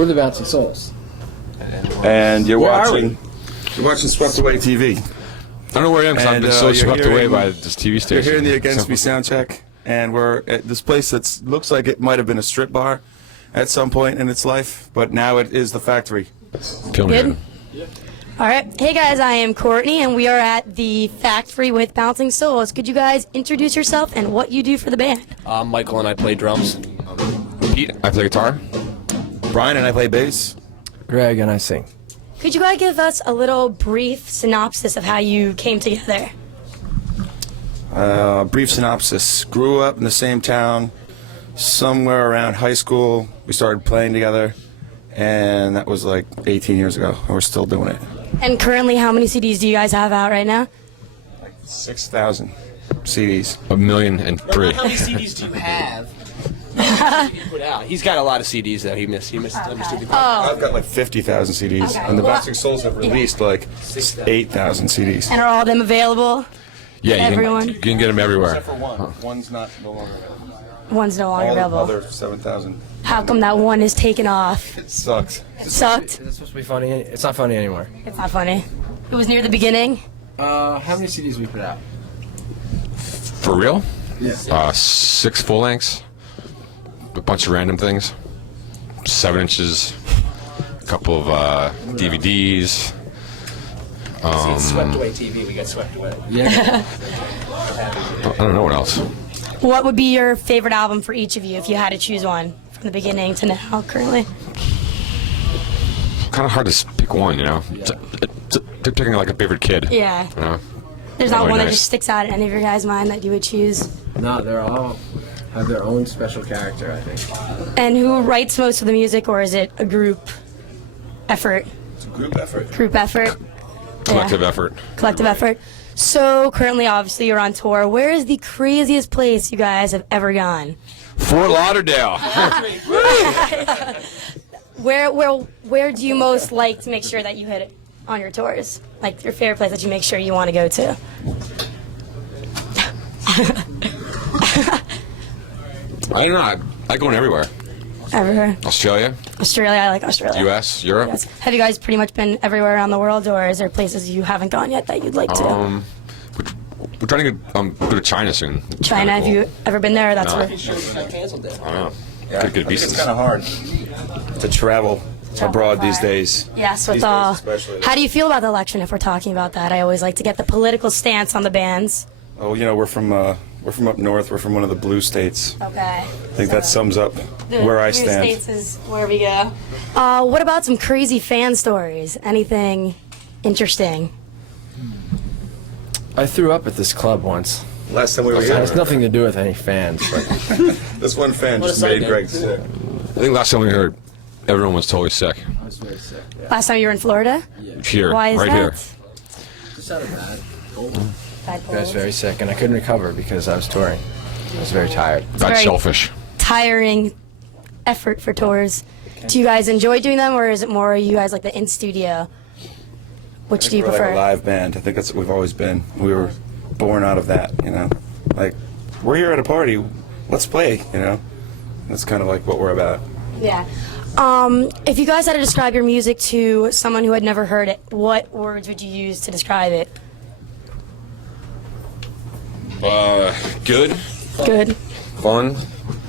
We're the Bouncing Souls. And you're Where are watching Swept Away TV. I don't know where I am because I've been so swept away by this TV station. You're hearing the Against Me sound check, and we're at this place that looks like it might have been a strip bar at some point in its life, but now it is the factory. Good. All right. Hey, guys, I am Courtney, and we are at the factory with Bouncing Souls. Could you guys introduce yourself and what you do for the band? I'm Michael, and I play drums. Pete, I play guitar. Brian and I play bass. Greg and I sing. Could you guys give us a little brief synopsis of how you came together? Brief synopsis. Grew up in the same town. Somewhere around high school, we started playing together, and that was like 18 years ago, and we're still doing it. And currently, how many CDs do you guys have out right now? 6,000 CDs. 1,000,003. How many CDs do you have? Put out. He's got a lot of CDs that he missed. He understood the question. I've got like 50,000 CDs, and the Bouncing Souls have released like 8,000 CDs. And are all of them available? Yeah, Everyone? you can get them everywhere. Except for one. One's not no longer available. One's no longer All the available. other 7,000. How come that one is taken off? It sucks. It sucked. Is it supposed to be funny? It's not funny anymore. It's not funny. It was near the beginning. How many CDs we put out? For real? Yeah. 6 full lengths, a bunch of random things, 7 inches, a couple of DVDs. Swept Away TV. We got Swept Away. Yeah. I don't know what else. What would be your favorite album for each of you if you had to choose one from the beginning to now, currently? Kind of hard to pick one, you know. Picking like a favorite kid. Yeah. You know? There's not Really one that nice. just sticks out in any of your guys' mind that you would choose. No, they're all have their own special character, I think. And who writes most of the music, or is it a group effort? It's a group effort. Group effort? Collective Yeah. effort. Collective effort. So currently, obviously, you're on tour. Where is the craziest place you guys have ever gone? Fort Lauderdale. Where do you most like to make sure that you hit it on your tours? Like your favorite place that you make sure you want to go to? I don't know. I like going everywhere. Ever? Australia, Australia. I like Australia. U.S., Europe. Yes. Have you guys pretty much been everywhere around the world, or is there places you haven't gone yet that you'd like to? We're trying to go to China soon. It's China, kinda have you ever been there? That's No. where. Canceled it. I don't know. Yeah, Could be it's kind of hard to travel abroad these far. days. Yes, with These days all. especially. How do you feel about the election? If we're talking about that, I always like to get the political stance on the bands. Oh, you know, we're from up north. We're from one of the blue states. Okay. I think that sums up where I stand. States is where we go. What about some crazy fan stories? Anything interesting? I threw up at this club once. Last time we were It here, has nothing to do with any fans, but this one fan just a made side Greg sick. I think last time we heard, everyone was totally sick. I was very sick. Yeah. Last time you were in Florida? Here, Why is right that? here. Just sounded bad. Bad I was cold. very sick, and I couldn't recover because I was touring. I was very tired. That's very- selfish. Tiring effort for tours. Do you guys enjoy doing them, or is it more you guys like the in studio? Which do you We're like prefer? a live band. I think that's what we've always been. We were born out of that, you know. Like, we're here at a party. Let's play, you know. That's kind of like what we're about. Yeah. If you guys had to describe your music to someone who had never heard it, what words would you use to describe it? Good, Good. fun.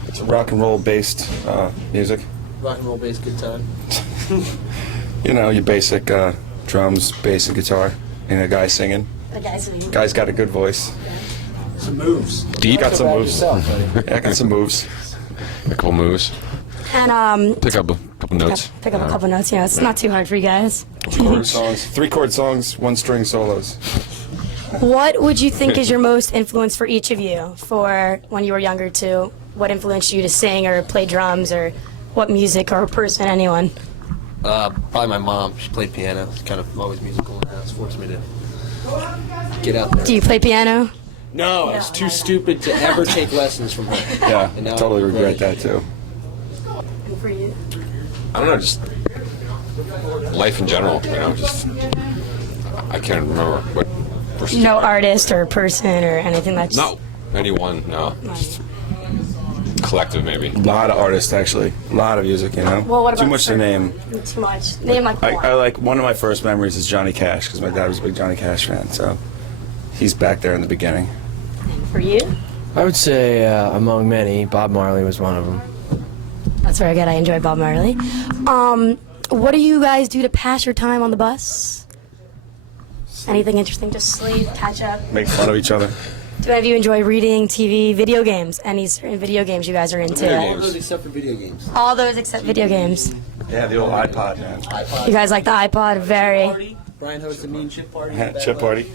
It's rock and roll based music. Rock and roll bass, good time. You know, your basic drums, bass, and guitar. And a guy singing. The guys who Guy's got a good voice. Some moves. Deep. Got some moves. Yourself, buddy. Yeah, got some moves. A couple moves. and Pick up a couple notes. pick up a couple notes. You know, it's not too hard for you guys. Chord songs, 3-chord songs, 1-string solos. What would you think is your most influence for each of you for when you were younger too? What influenced you to sing or play drums, or what music or person, anyone? Probably my mom. She played piano. It's kind of always musical in the house. Forced me to get out there. Do you play piano? No, I was too stupid to ever take lessons from her. Yeah, And now totally I'm regret ready. that too. And for you? I don't know, just life in general, you know, just, I can't remember what. first- No artist or person or anything that's... No, anyone, no. Just collective, maybe. A lot of artists, actually. A lot of music, you know? Well, what Too about much to name. Too much. Name like one. I like, one of my first memories is Johnny Cash, because my dad was a big Johnny Cash fan, so he's back there in the beginning. For you? I would say among many, Bob Marley was one of them. That's very good. I enjoy Bob Marley. What do you guys do to pass your time on the bus? Anything interesting? Just sleep, catch up. Make fun of each other. Do any of you enjoy reading, TV, video games? Any certain video games you guys are into? All those except for video games. All those except video games. Yeah, the old iPod, man. You guys like the iPod? Very. Brian hosted me and Chip Party. Chip party.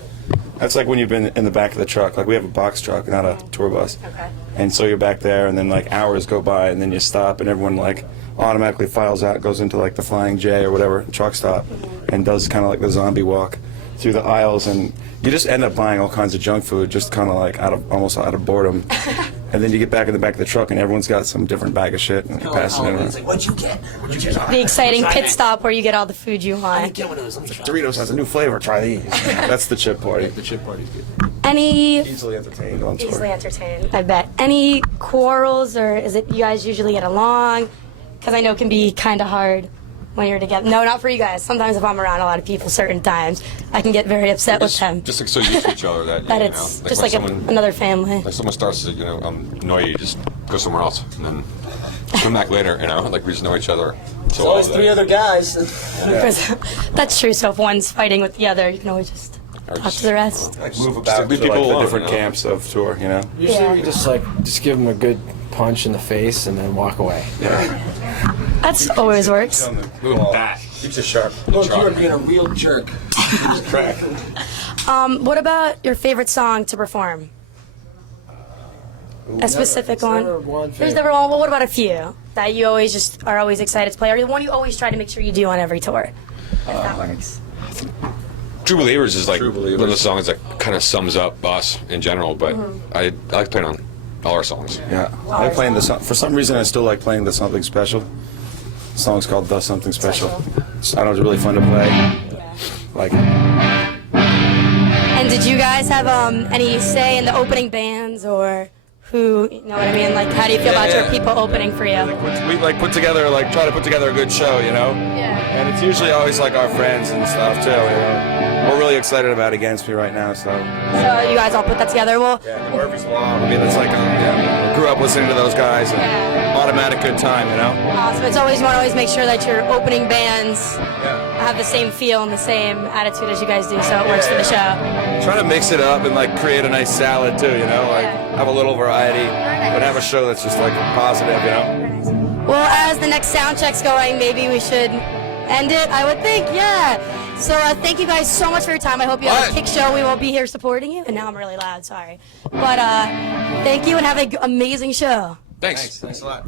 That's like when you've been in the back of the truck. Like we have a box truck, not a tour bus. Okay. And so you're back there, and then like hours go by, and then you stop, and everyone like automatically files out, goes into like the Flying J or whatever truck stop, and does kind of like the zombie walk through the aisles, and you just end up buying all kinds of junk food, just kind of like almost out of boredom. And then you get back in the back of the truck, and everyone's got some different bag of shit, and you're passing it around. It's like, what'd you get? What'd you get? The exciting pit stop where you get all the food you want. Get one of those. Let me try. Doritos has a new flavor. Try these. That's the chip party. The Chip Party's good. Any Easily entertained on tour. easily entertained, I bet. Any quarrels, or is it you guys usually get along? Because I know it can be kind of hard when you're together. No, not for you guys. Sometimes if I'm around a lot of people, certain times, I can get very upset with them. Just like so used to each other that, That you it's know, just when like another family. like someone starts to annoy you, just go somewhere else, and then come back later. Like we just know each other. So Always three other guys. That's true. So if one's fighting with the other, you can always just talk to the rest. Like move about leave to people like the alone, different you know? camps of tour, you know? Usually Yeah. we just give them a good punch in the face and then walk away. That's always works. Keeps it sharp. Look, you are being a real jerk. Crack. What about your favorite song to perform? A specific one. never one There's favorite. never one. Well, what about a few that you always just are always excited to play, or the one you always try to make sure you do on every tour? If that works. True Believers is like True one of the Believers. songs that kind of sums up us in general, but I like playing on all our songs. Yeah. I like playing the song. For some reason, I still like playing the Something Special. The song's called The Something Special. I know it's really fun to play. Like, And did you guys have any say in the opening bands, or who? You know what I mean? Like, how do you feel about your people opening for you? we like put together, like try to put together a good show, you know? Yeah. And it's usually always like our friends and stuff too, you know? We're really excited about Against Me right now, so. So you guys all put that together. Well, Yeah, Murphy's Law. I mean, it's like, yeah, grew up listening to those guys, and automatic good time, you know? awesome. It's always, you want to always make sure that your opening bands Yeah. have the same feel and the same attitude as you guys do, so it works for the show. Try to mix it up and like create a nice salad too, you know? Like Yeah. have a little variety, but have a show that's just like positive, you know? Well, as the next sound check's going, maybe we should end it, I would think, yeah. So thank you guys so much for your time. I hope you have a What? kick show. We will be here supporting you. And now I'm really loud, sorry. But thank you and have an amazing show. Thanks. Thanks a lot.